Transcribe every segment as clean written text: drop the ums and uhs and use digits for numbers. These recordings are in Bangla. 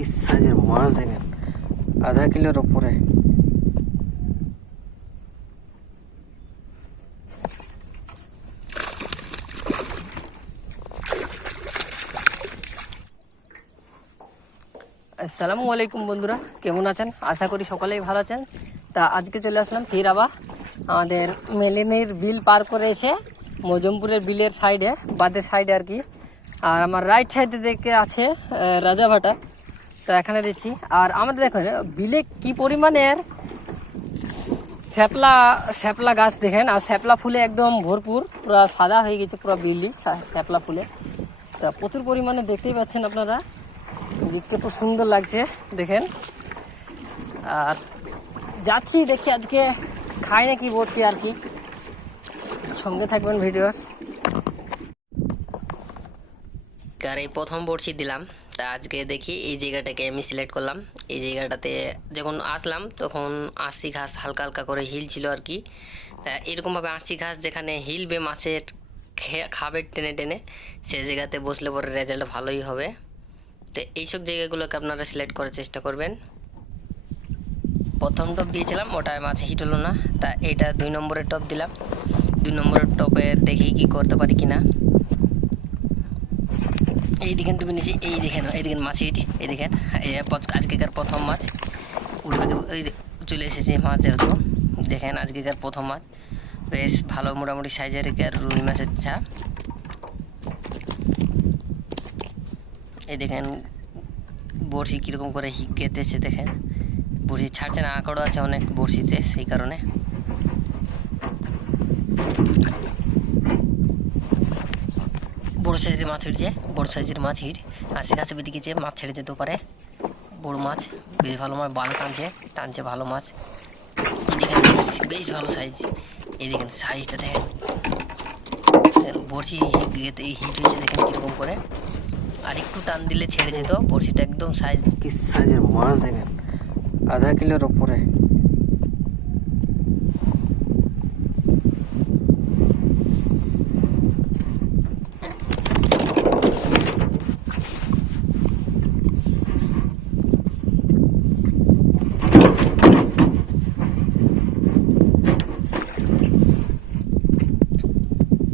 কি সাইজের মাছ দেখেন, আধা কিলোর উপরে। আসসালামু আলাইকুম বন্ধুরা, কেমন আছেন? আশা করি সকলেই ভালো আছেন। তা আজকে চলে আসলাম ফির আবার আমাদের মেলিনের বিল পার করে এসে মজমপুরের বিলের সাইডে, বাঁধের সাইডে আর কি। আর আমার রাইট সাইডে দেখে আছে রাজাভাটা। তো এখানে দিচ্ছি। আর আমাদের দেখেন বিলে কি পরিমাণের শ্যাপলা গাছ দেখেন, আর শ্যাপলা ফুলে একদম ভরপুর, পুরো সাদা হয়ে গেছে পুরো বিলই শ্যাপলা ফুলে। তা প্রচুর পরিমাণে দেখতেই পাচ্ছেন আপনারা, দেখতে তো সুন্দর লাগছে দেখেন। আর যাচ্ছি দেখি আজকে খাই নাকি বলছি আর কি, সঙ্গে থাকবেন ভিডিওর। আর এই প্রথম বড়শি দিলাম। তা আজকে দেখি এই জায়গাটাকে আমি সিলেক্ট করলাম। এই জায়গাটাতে যখন আসলাম তখন আঁশি ঘাস হালকা হালকা করে হিল ছিল আর কি। তা এরকমভাবে আঁশি ঘাস যেখানে হিলবে, মাছের খাবে টেনে টেনে, সে জায়গাতে বসলে পরে রেজাল্ট ভালোই হবে। তো এইসব জায়গাগুলোকে আপনারা সিলেক্ট করার চেষ্টা করবেন। প্রথম টপ দিয়েছিলাম, ওটায় মাছে হিট হলো না। তা এটা 2 নম্বরের টপ দিলাম। 2 নম্বরের টপে দেখি কি করতে পারি কিনা। এই দেখেন ডুবে নিচে, এই দেখেন মাছ হিট, এই দেখেন আজকেকার প্রথম মাছ উঠবে, চলে এসেছে মাছ। যেহেতু দেখেন আজকেকার প্রথম মাছ, বেশ ভালো মোটামুটি সাইজের রুই মাছের চা। এই দেখেন বড়শি কীরকম করে গেতেছে, দেখেন বড়শি ছাড়ছে না, আঁকড়ও আছে অনেক বড়শিতে, সেই কারণে। বড় সাইজের মাছ হিটছে, বড় সাইজের মাছ হিট। আর সেখানে বেদিকেছে মাছ ছেড়ে যেতেও পারে। বড় মাছ, বেশ ভালো মাছ, বাল টানছে ভালো মাছ। দেখেন বেশ ভালো সাইজ, এই দেখেন সাইজটা দেখেন। বড়শি হিট হয়েছে দেখেন কীরকম করে। আর একটু টান দিলে ছেড়ে যেত বড়শিটা, একদম সাইজ। কি সাইজের মাছ দেখেন, আধা কিলোর উপরে।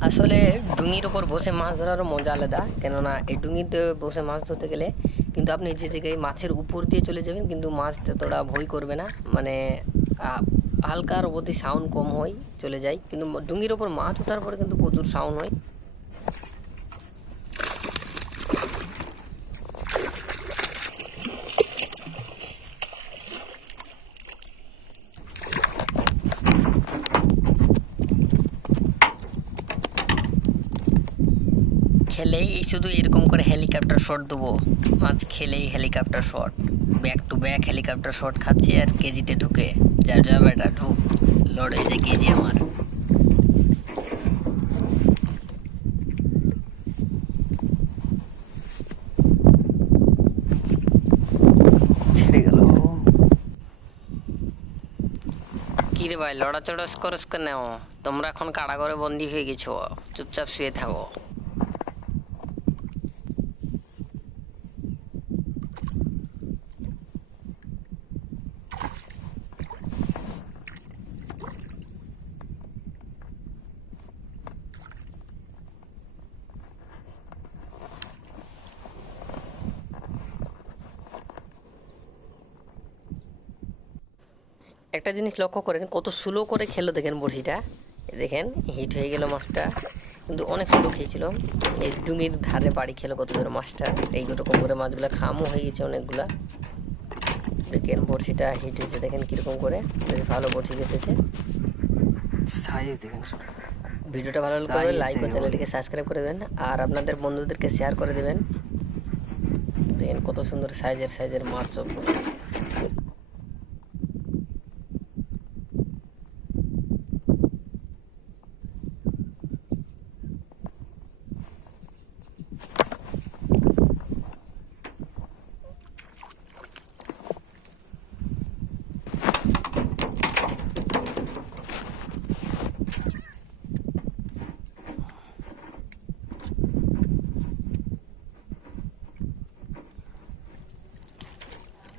আসলে ডুঙির ওপর বসে মাছ ধরারও মজা আলাদা, কেননা এই ডুঙিতে বসে মাছ ধরতে গেলে কিন্তু আপনি যে জায়গায় মাছের উপর দিয়ে চলে যাবেন, কিন্তু মাছ ততটা ভয় করবে না, মানে হালকার অবধি সাউন্ড কম হয়, চলে যায়। কিন্তু ডুঙির ওপর মাছ ওঠার পরে কিন্তু প্রচুর সাউন্ড হয়। খেলেই শুধু এরকম করে হেলিকপ্টার শট দেবো, মাছ খেলেই helicopter shot, back to back helicopter shot খাচ্ছি। আর কেজিতে ঢুকে যার যা বেটা ঢুক, লড় হয়ে যায় কেজি আমার। ছেড়ে গেল। কিরে ভাই, লড়াচড়া করস কেন? তোমরা এখন কারাগারে বন্দি হয়ে গেছো, চুপচাপ শুয়ে থাকো। একটা জিনিস লক্ষ্য করেন, কত স্লো করে খেলো দেখেন বড়শিটা। দেখেন হিট হয়ে গেল মাছটা, কিন্তু অনেক স্লো খেয়েছিল। এই ডুঙির ধারে বাড়ি খেলো কত জোর মাছটা। এইরকম করে মাছগুলো খামও হয়ে গেছে অনেকগুলা। দেখেন বড়শিটা হিট হয়েছে, দেখেন কীরকম করে, বেশ ভালো বড়শি যেতেছে। সাইজ দেখেন। ভিডিওটা ভালো লাগলে লাইক ও চ্যানেলটিকে সাবস্ক্রাইব করে দেবেন, আর আপনাদের বন্ধুদেরকে শেয়ার করে দেবেন। দেখেন কত সুন্দর সাইজের মাছ সব।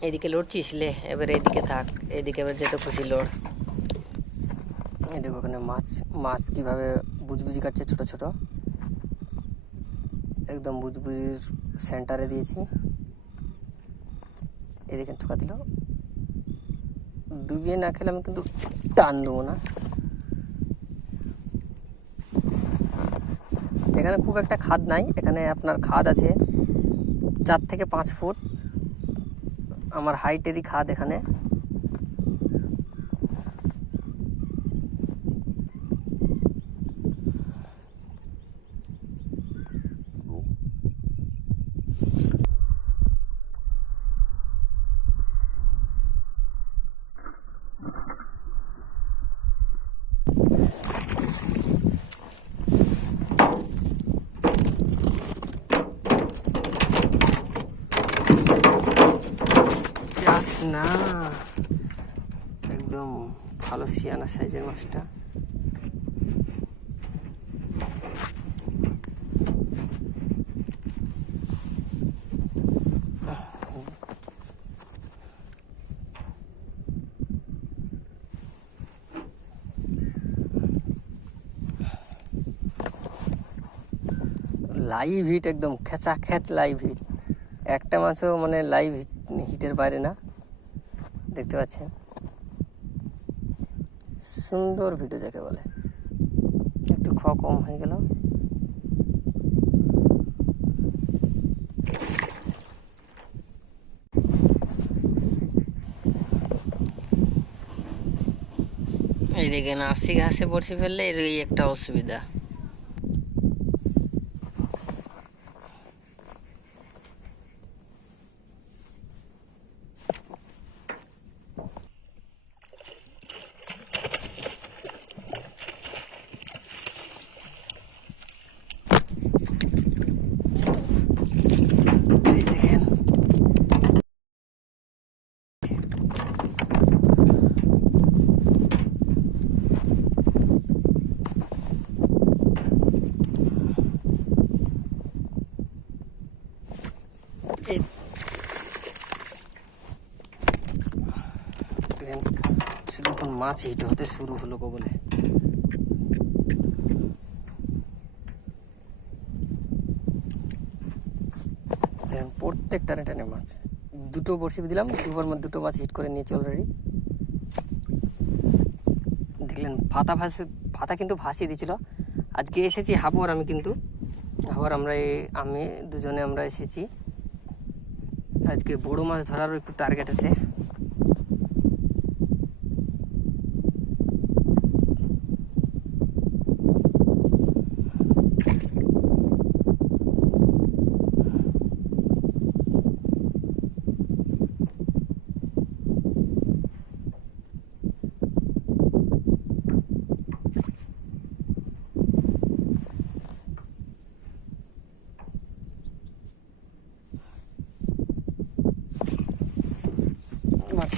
এদিকে লড়ছিস লে, এবার এদিকে থাক, এদিকে এবার যেতে খুশি লড়। এই দেখো ওখানে মাছ মাছ কীভাবে বুজবুজি কাটছে ছোট ছোট, একদম বুজবুজির সেন্টারে দিয়েছি। এদিকে ঠোকা দিল, ডুবিয়ে না খেলে আমি কিন্তু টান দেবো না। এখানে খুব একটা খাদ নাই, এখানে আপনার খাদ আছে 4 থেকে 5 ফুট, আমার হাইটেরই খাদ এখানে। না একদম ভালো সিয়ানা সাইজের মাছটা। লাইভ হিট, একদম খেচা খেচ লাইভ হিট, একটা মাছও মানে লাইভ হিটের বাইরে না। দেখতে পাচ্ছেন সুন্দর ভিডিও যাকে বলে। একটু খাওয়া কম হয়ে গেল। এইদিকে নাসি ঘাসে বসে ফেললে এর এই একটা অসুবিধা। এই দেখেন এই দেখেন শুধু এখন মাছ হিট হতে শুরু হলো বলে। দেখেন প্রত্যেকটা টানে মাছ, দুটো বড়শি দিলাম, দুবার মধ্যে দুটো মাছ হিট করে নিয়েছি অলরেডি। দেখলেন ফাতা কিন্তু ভাসিয়ে দিয়েছিল। আজকে এসেছি হাবর, আমি কিন্তু হাবর আমি দুজনে আমরা এসেছি। আজকে বড় মাছ ধরারও একটু টার্গেট আছে। মাছ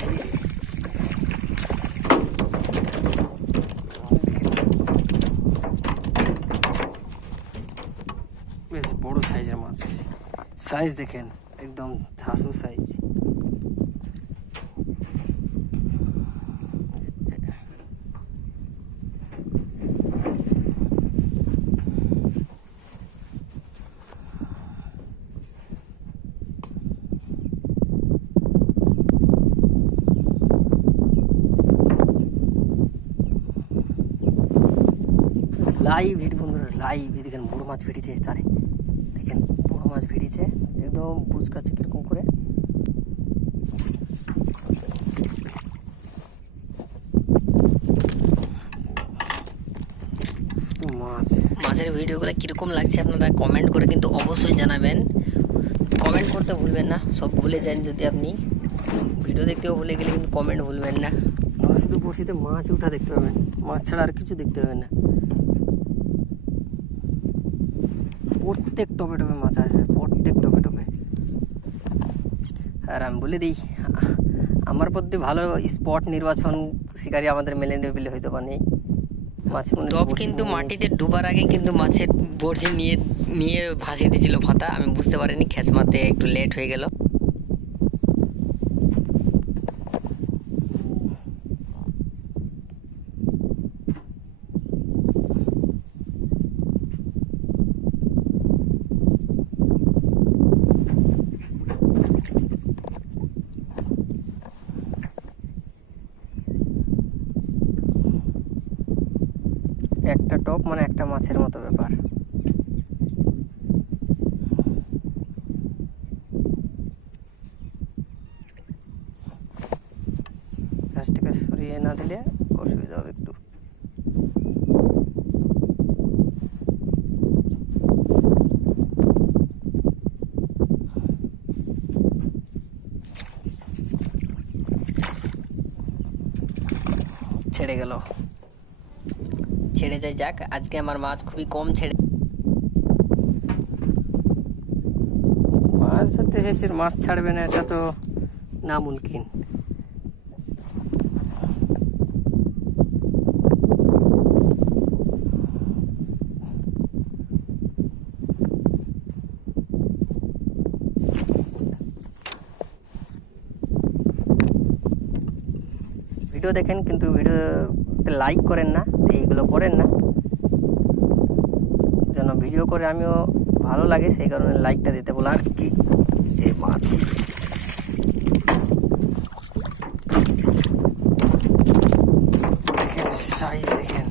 বেশ বড় সাইজের মাছ, সাইজ দেখেন একদম ধাসু সাইজ। লাইভ হিট বন্ধুরা, লাইভ হিট। দেখেন বড় মাছ ভিড়িছে চারে, দেখেন বড় মাছ ভিড়িছে একদম বুঝকাচ্ছে কিরকম করে। মাছের ভিডিওগুলো কীরকম লাগছে আপনারা কমেন্ট করে কিন্তু অবশ্যই জানাবেন। কমেন্ট করতে ভুলবেন না, সব ভুলে যান যদি আপনি। ভিডিও দেখতেও ভুলে গেলে কিন্তু কমেন্ট ভুলবেন না। আমরা শুধু বড়শিতে মাছ উঠা দেখতে পাবেন, মাছ ছাড়া আর কিছু দেখতে পাবেন না। প্রত্যেক টপে টপে মাছ আসবে, প্রত্যেক টপে টপে। আর আমি বলে দিই, আমার প্রতি ভালো স্পট নির্বাচন শিকারী আমাদের মেলেন্ডেবিলে হয়তো বা নেই। টপ কিন্তু মাটিতে ডুবার আগে কিন্তু মাছের বড়শি নিয়ে ভাসিয়ে দিয়েছিল ফাতা। আমি বুঝতে পারিনি, খ্যাচ মারতে একটু লেট হয়ে গেল। একটা টপ মানে একটা মাছের মতো ব্যাপার। গাছটাকে সরিয়ে না দিলে অসুবিধা হবে একটু। ছেড়ে গেল, ছেড়ে যাই যাক। আজকে আমার মাছ খুবই কম ছেড়ে। মাছ ধরতে এসেছি, মাছ ছাড়বে না এটা তো নামুমকিন। ভিডিও দেখেন কিন্তু ভিডিওতে লাইক করেন না, তো এইগুলো করেন না যেন ভিডিও করে আমিও ভালো লাগে, সেই কারণে লাইকটা দিতে বলে আর কি। এই মাছ দেখেন, সাইজ দেখেন,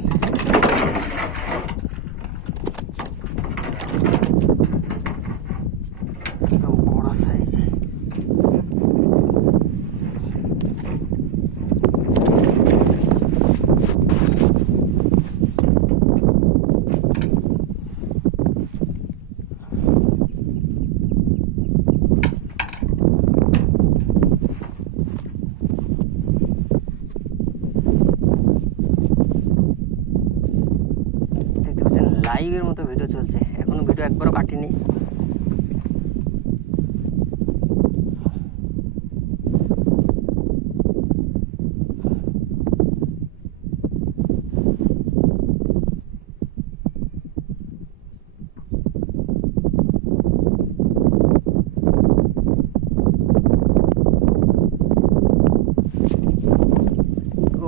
একদম বড় সাইজ। দেখতে পাচ্ছেন লাইভের মতো ভিডিও চলছে, এখনো ভিডিও একবারও কাটিনি।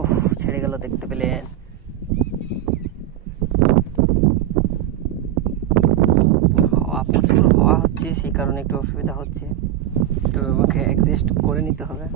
উফ, ছেড়ে গেল, দেখতে পেলেন। প্রচুর হাওয়া হচ্ছে, সেই কারণে একটু অসুবিধা হচ্ছে, তবে আমাকে অ্যাডজাস্ট করে নিতে হবে।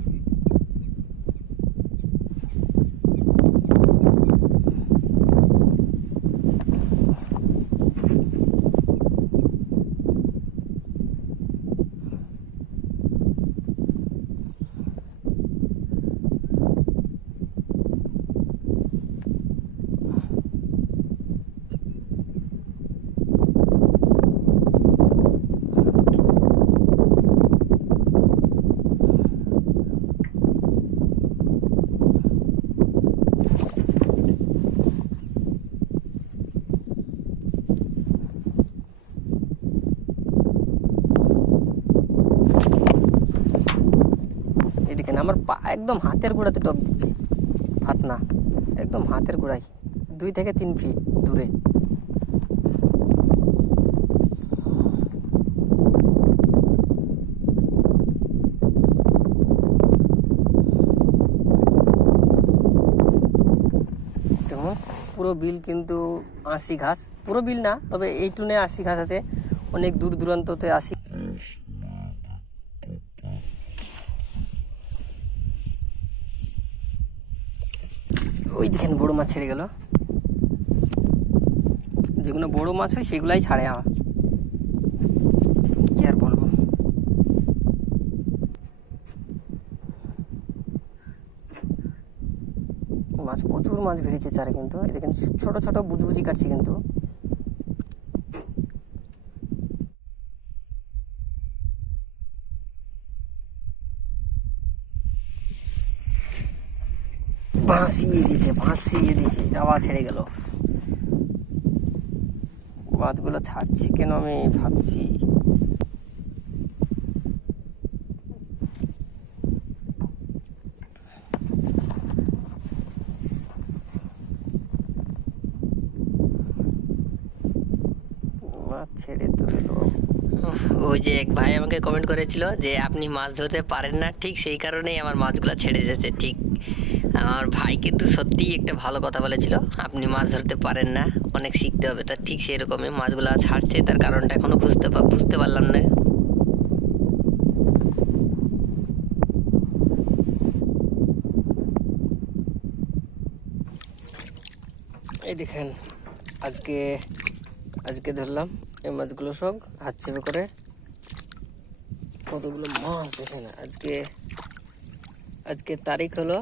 এদিকে না, আমার পা একদম হাতের গোড়াতে টপ দিচ্ছে, হাত না, একদম হাতের গোড়ায়, 2 থেকে 3 ফিট দূরে। পুরো বিল কিন্তু 80 ঘাস, পুরো বিল না, তবে এই টুনে 80 ঘাস আছে, অনেক দূর দূরান্ততে 80। ওই দেখেন বড় মাছ ছেড়ে গেল, যেগুলো বড় মাছ হয় সেগুলাই ছাড়ে আমার, কি আর বলবো। মাছ, প্রচুর মাছ বেরিয়েছে চারে, কিন্তু এই দেখেন ছোট ছোট বুঝবুঝি কাটছি কিন্তু। ভাসিয়ে দিয়েছে, আবার ছেড়ে গেল। মাছগুলো ছাড়ছি কেন আমি ভাবছি। মাছ ছেড়ে তুললো। ওই যে এক ভাই আমাকে কমেন্ট করেছিল যে আপনি মাছ ধরতে পারেন না, ঠিক সেই কারণেই আমার মাছগুলো ছেড়ে যাচ্ছে। ঠিক, আমার ভাই কিন্তু সত্যিই একটা ভালো কথা বলেছিল, আপনি মাছ ধরতে পারেন না, অনেক শিখতে হবে। তার ঠিক সেই রকমই মাছগুলো ছাড়ছে, তার কারণটা এখনো বুঝতে পারলাম না। এই দেখেন আজকে আজকে ধরলাম এই মাছগুলো সব হাত চেপে করে। কতগুলো মাছ দেখেন। আজকে তারিখ হলো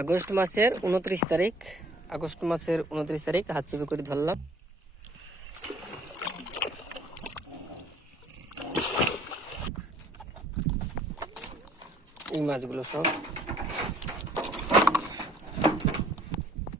আগস্ট মাসের 29 তারিখ। আগস্ট মাসের 29 তারিখ হাত চেপে করে ধরলাম। এই মাছগুলো সব